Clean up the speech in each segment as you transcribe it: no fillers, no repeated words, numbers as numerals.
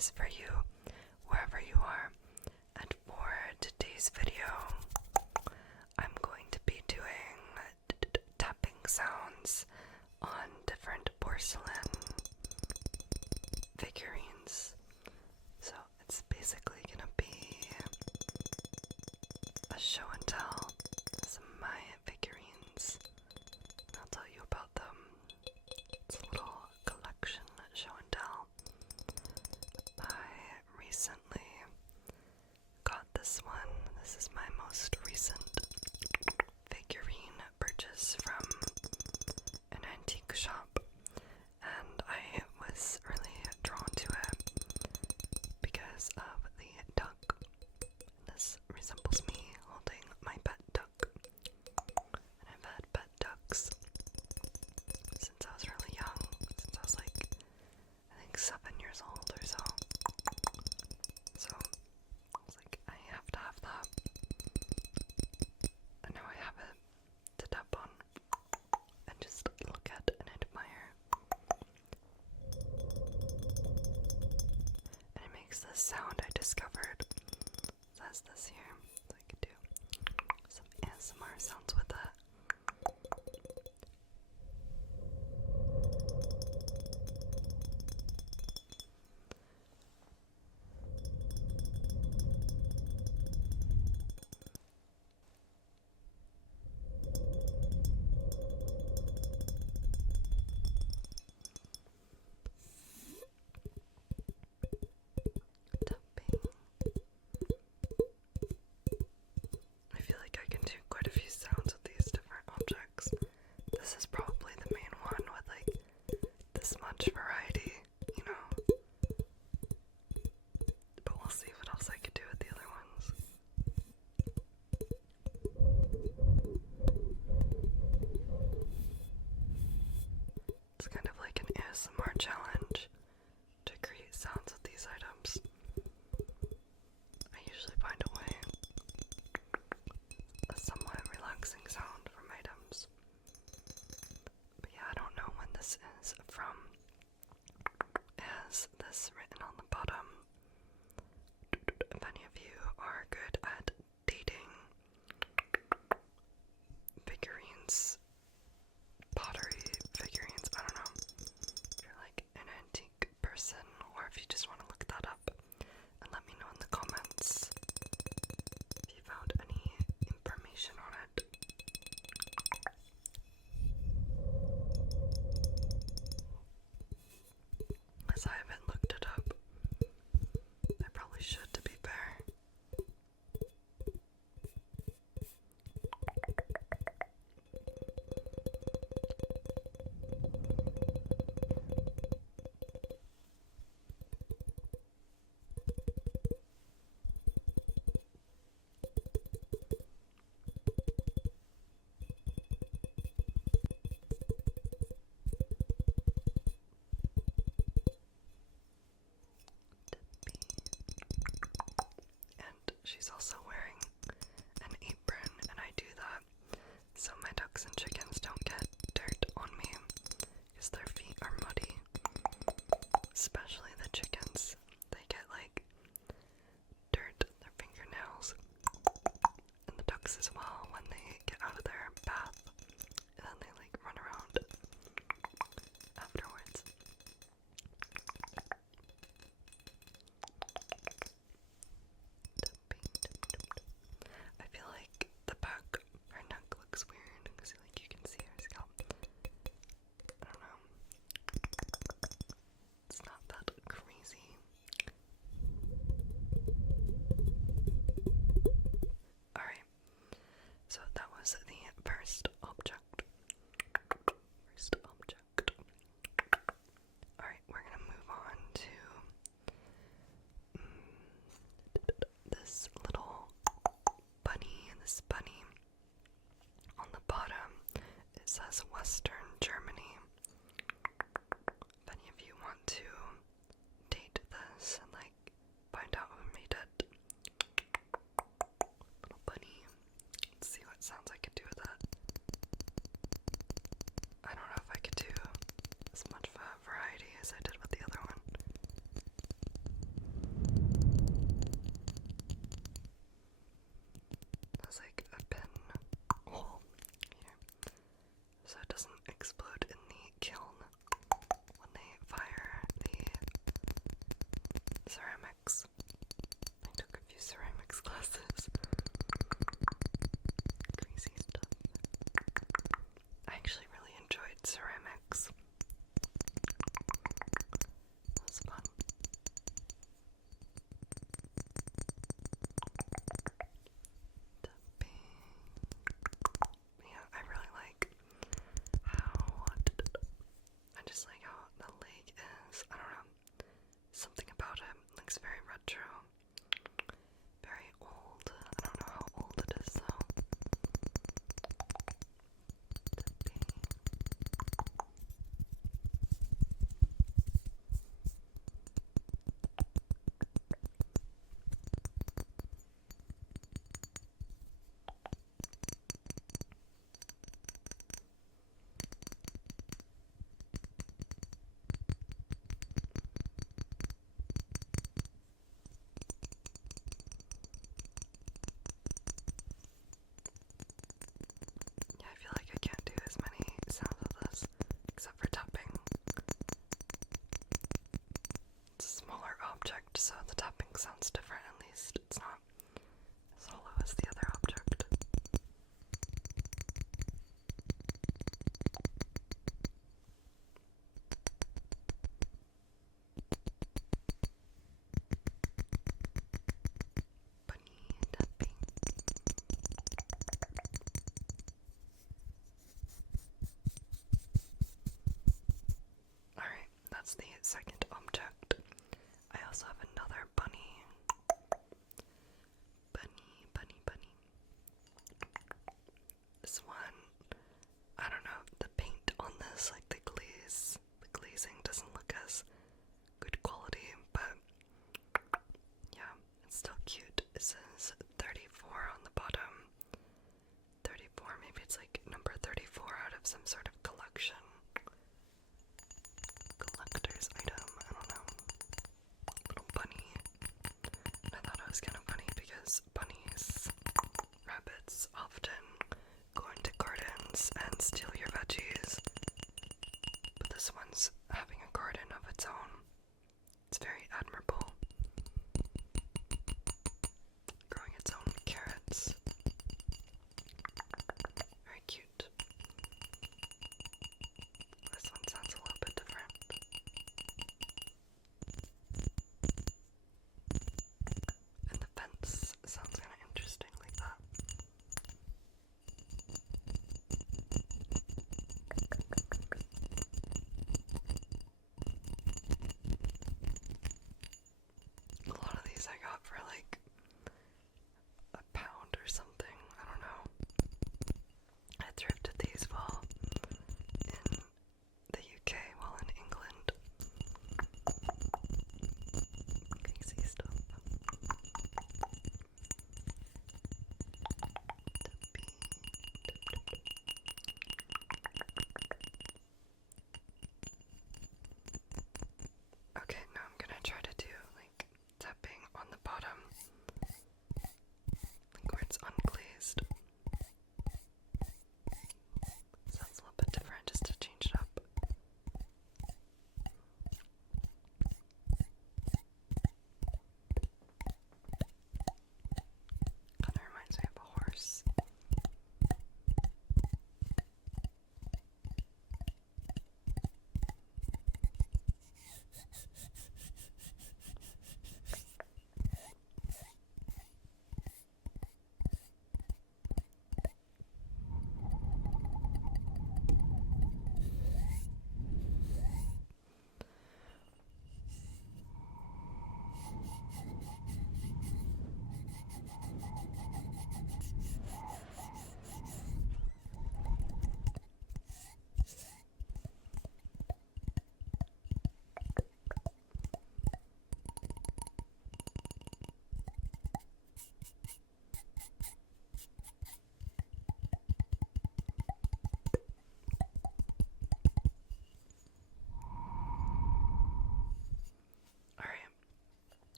is for you, wherever you are. And for today's video, I'm going to be doing tapping sounds on different porcelain figurines. So it's basically gonna be a show and tell of some of my figurines. And I'll tell you about them. It's a little collection show and tell. I recently got this one. This is my most recent figurine purchase from an antique shop, and I was really drawn to it because of the duck. This resembles me holding my pet duck, and I've had pet ducks since I was really young, since I was like, I think 7 years old or so. So I was like, I have to have that, and now I have it to tap on and just look at and admire. And it makes this sound I discovered. It says this here, so I could do some ASMR sounds with it. Tapping. I feel like I can do quite a few sounds with these different objects. This is probably the main one with like this much variety, you know. But we'll see what else I could do with the other ones. It's kind of like an ASMR challenge to create sounds with these items. I usually find a way, a somewhat relaxing sound from items. But yeah, I don't know when this is from. It has this written on the bottom. If any of you are good at dating figurines, pottery figurines, I don't know, if you're like an antique person, or if you just want to look that up and let me know in the comments if you found any information on it. As I haven't looked it up. I probably should, to be fair. And she's also wearing an apron, and I do that so my ducks and chickens don't get dirt on me, because their feet are muddy. Especially the chickens. They get like dirt in their fingernails, and the ducks as well when they get out of their bath, and then they like run around afterwards. I feel like the back of her neck looks weird because like you can see her scalp. I don't know. It's not that crazy. Alright, so that was the first object. Alright, we're gonna move on to this little bunny. This bunny on the bottom, it says Western Germany. If any of you want to date this and like find out who made it. Little bunny. Let's see what sounds I could do with that. I don't know if I could do as much of a variety as I did with the other one. object, so the tapping sounds different at least. It's not as hollow as the other object. Bunny tapping. Alright, that's the second object. I also have another bunny. Bunny. This one, I don't know, the paint on this, like the glazing doesn't look as good quality, but yeah, it's still cute. It says 34 on the bottom. 34, maybe it's like number 34 out of some sort of collector's item, I don't know. Little bunny. And I thought it was kind of funny because rabbits often go into gardens and steal your veggies, but this one's having a garden of its own. It's very admirable. Growing its own carrots. Very cute. This one sounds a little bit different. And the fence sounds kind of interesting like that. A lot of these I got for like £1 or something. I don't know. I thrifted these while in the UK, while in England. Crazy stuff. Okay, now I'm gonna try to do like tapping on the bottom, like where it's unglazed. Sounds a little bit different just to change it up. Kinda reminds me of a horse.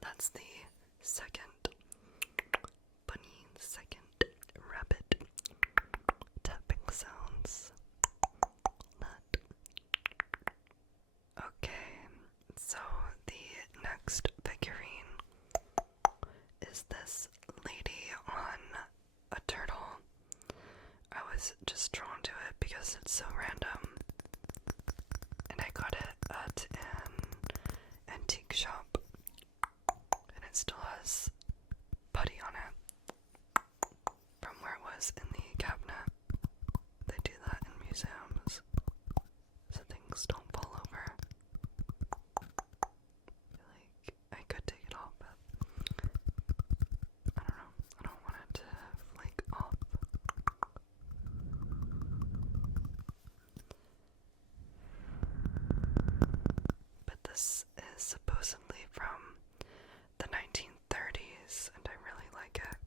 That's the second bunny, the second rabbit tapping sounds. Okay, so the next figurine is this lady on a turtle. I was just drawn to it because it's so random, and I got it at an antique shop. And it still has putty on it from where it was in the cabinet. They do that in museums so things don't fall over. Like, I could take it off, but I don't know. I don't want it to flake off. But this is supposedly from the 1930s, and I really like it.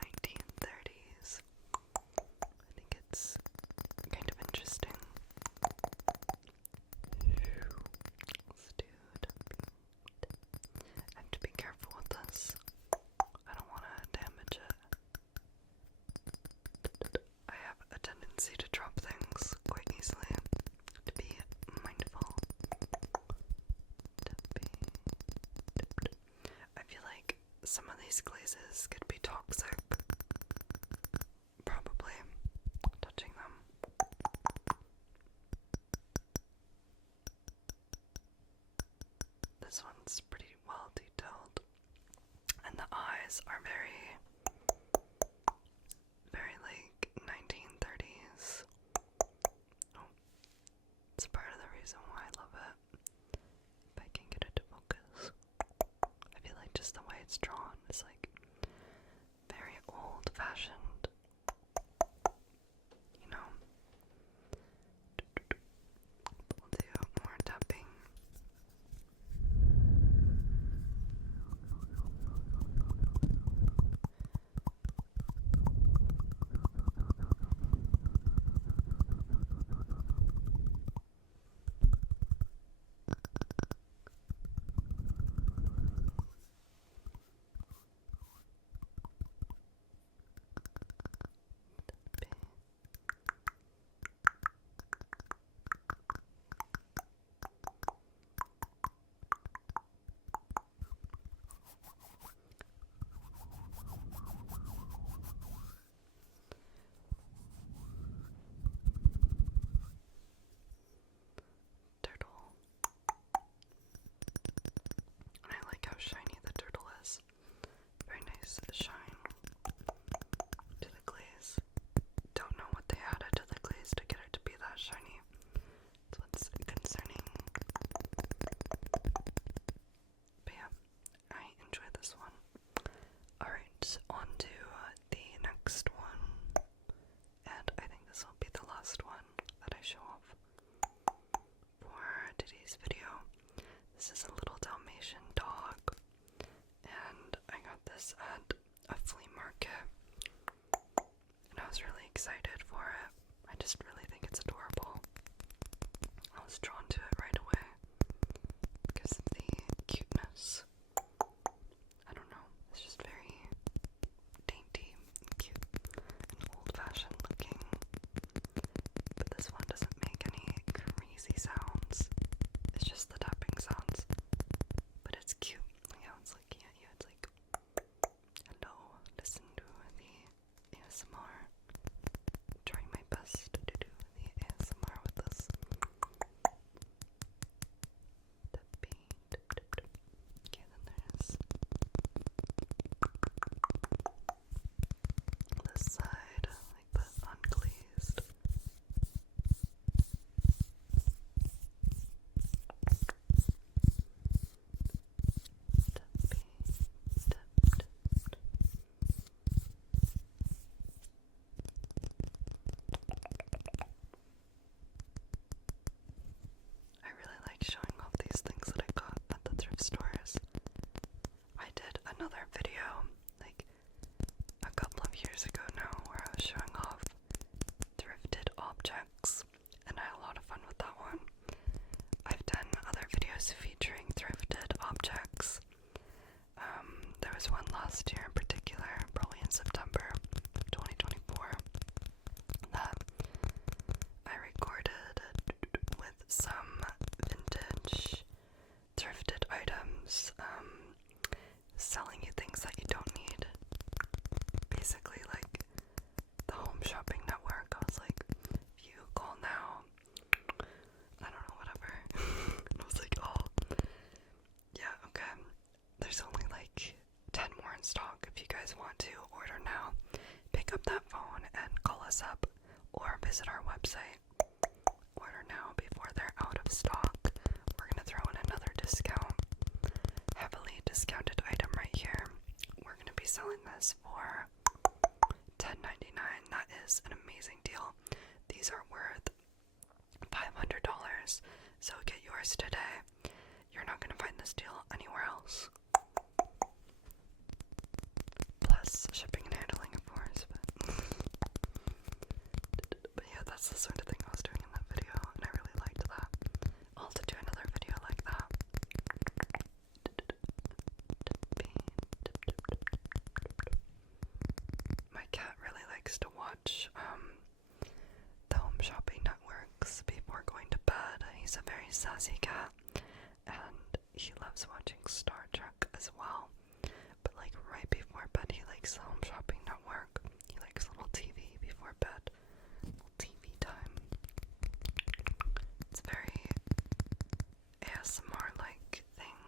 1930s. I think it's kind of interesting. Let's do it. I have to be careful with this. I don't want to damage it. I have a tendency to drop things quite easily, to be mindful. some of these glazes could be toxic. Probably touching them. This one's pretty well detailed. And the eyes are very like 1930s. Oh, it's part of the reason why I love it. If I can get it to focus. I feel like just the way it's drawn is like very old-fashioned, you know. We'll do more tapping. How shiny the turtle is. Very nice shine to the glaze. Don't know what they added to the glaze to get it to be that shiny. That's what's concerning. But yeah, I enjoy this one. Alright, on to the next one. And I think this will be the last one that I show off for today's video. This is a little Dalmatian dog, and I got this at a flea market, and I was really excited for it. I just really think it's adorable. I was drawn to it right away because of the cuteness. I don't know, it's just very dainty and cute and old-fashioned looking, but this one doesn't make any crazy sounds. It's just the tapping sounds, but it's cute. Yeah, it's looking at you. It's like, hello, listen to the ASMR. Trying my best to do the ASMR with this. Tapping, tap, tap, tap. Okay, then there's this side, like the unglazed. I really like showing off these things that I got at the thrift stores. I did another video like a couple of years ago now where I was showing off thrifted objects, and I had a lot of fun with that one. I've done other videos featuring thrifted objects. There was one last year in particular, probably in September 2024, that I recorded with some vintage thrifted items, selling you things that you don't need. Basically like the Home Shopping Network. I was like, if you call now, I don't know, whatever. And I was like, oh, yeah, okay. There's only like 10 more in stock. If you guys want to order now, pick up that phone and call us up, or visit our website. Order now before they're out of stock. We're gonna throw in another discount, heavily discounted item right here. We're gonna be selling this for $10.99. That is an amazing deal. These are worth $500, so get yours today. You're not gonna find this deal anywhere else. Plus shipping and handling, of course, but yeah, that's the sort of thing I was doing in that video, and I really liked that. I'll have to do another video like that. My cat really likes to watch the Home Shopping Networks before going to bed. He's a very sassy cat, and he loves watching Star Trek as well. but like right before bed he likes Home Shopping Network. He likes little TV before bed. Little TV time. It's very ASMR-like thing.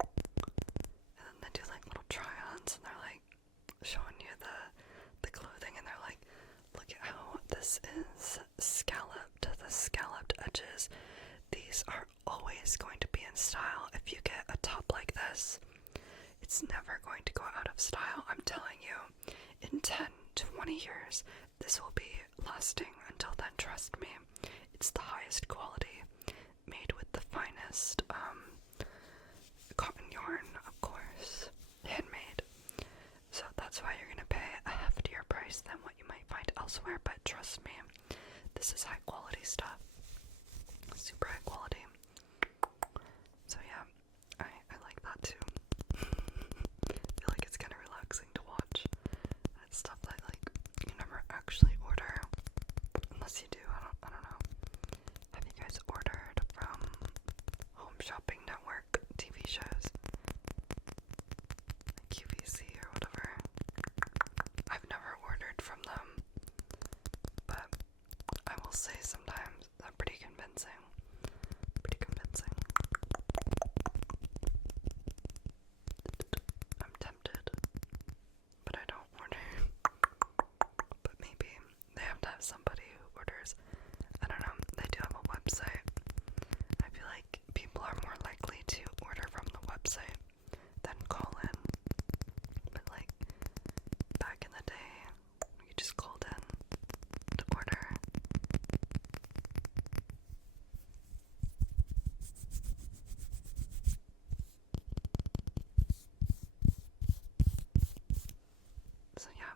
And then they do like little try-ons and they're like showing you the clothing and they're like, look at how this is scalloped, the scalloped edges. These are always going to be in style. If you get a top like this, it's never going to go out of style. I'm telling you, in 10, 20 years, this will be lasting. Until then, trust me, it's the highest quality, made with the finest cotton yarn, of course, handmade. So that's why you're gonna pay a heftier price than what you might find elsewhere, but trust me, this is high quality stuff. Super high quality. So yeah, I like that too. I feel like it's kind of relaxing to watch. And it's stuff that like you never actually order, unless you do. I don't know. Have you guys ordered from Home Shopping Network TV shows, like QVC or whatever? I've never ordered from them, but I will say sometimes they're pretty convincing. Pretty convincing. I'm tempted, but I don't order. But maybe they have to have somebody who orders. I don't know. They do have a website. I feel like people are more likely to order from the website than call in. But like back in the day, you just called in to order. So yeah,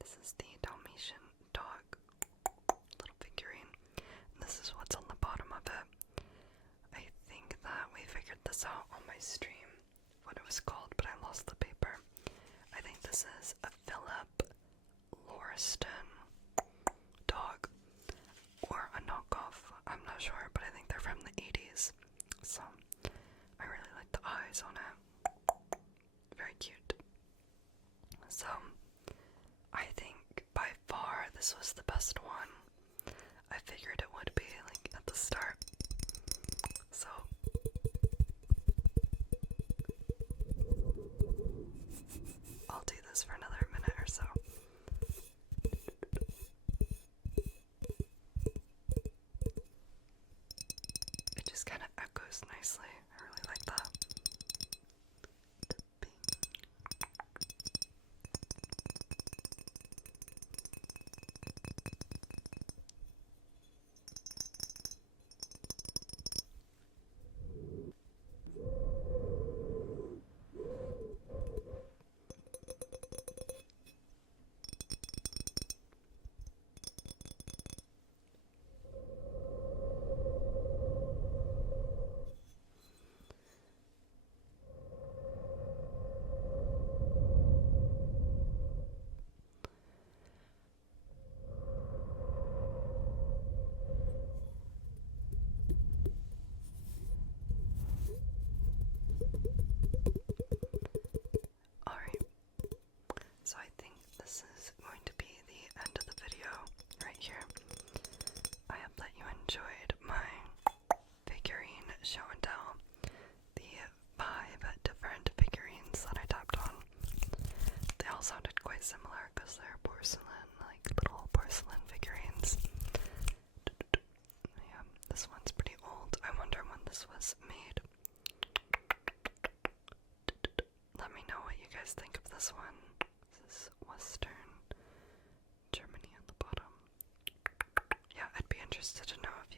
this is the Dalmatian dog little figurine. And this is what's on the bottom of it. I think that we figured this out on my stream, what it was called, but I lost the paper. I think this is a Philip Lauriston dog, or a knockoff. I'm not sure, but I think they're from the 80s. So I really like the eyes on it. Very cute. So I think by far this was the best one. I figured it would be, like, at the start. So I'll do this for another minute or so. It just kind of echoes nicely. I really like that. Alright, so I think this is going to be the end of the video right here. I hope that you enjoyed my figurine show and tell. The 5 different figurines that I tapped on. They all sounded quite similar because they're porcelain, like little porcelain figurines. Yeah, this one's pretty old. I wonder when this was made. Let me know what you guys think of this one. This is Western Germany on the bottom. Yeah, I'd be interested to know if